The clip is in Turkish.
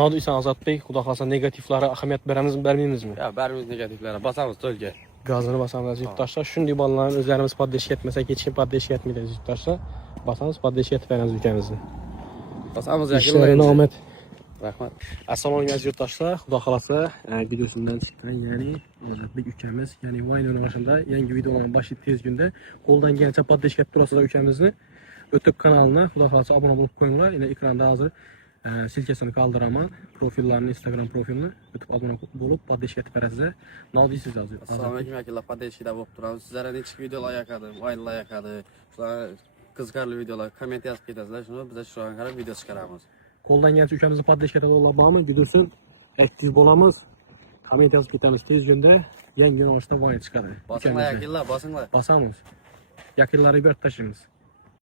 Nadı ise Azat Bey, Xudo xolasa negativlara ahamiyat beramizmi, bermaymizmi? Ya bermiz negativlere basamiz to'lga. Gazını basamız yurttaşlar. Şunday balalarni o'zlarimiz poddesh etmasak, hech kim poddesh etmaydi yurttaşlar. Basamiz poddesh etib beramiz ukamizni. Basamiz İşlerine yakınlayınca. omad. Rahmat. Assalomu alaykum yurttaşlar. Xudo xolasa videosundan chiqqan, ya'ni Ozodbek ukamiz, ya'ni Vine yo'nalishida yangi videolarni boshlab tez kunda qo'ldan kelgancha poddesh etib turasizlar ukamizni. YouTube kanalına Xudo xolasa obuna bo'lib qo'yinglar. Endi ekranda hozir silkasini qoldiraman. Profillarini, Instagram profilini YouTube obuna bo'lib poddesh etib berasizlar. Nima deysiz hozir? Assalomu alaykum akillar, podeshida bo'lib turamiz. Sizlarga nechta videolar yoqadi, Vine'lar yoqadi. Shular qiziqarli videolar, komment yozib ketasizlar. Shuni biz shularga qarab video chiqaramiz. Qo'ldan kelgancha ukamizni poddesh etib olamiz. Videosin aktiv bo'lamiz. Komment yozib ketamiz tez kunda. Yangi yo'nalishda Vine chiqadi. Bosinglar akillar, bosinglar. Basamiz. Yaqinlariga berib tashlaymiz.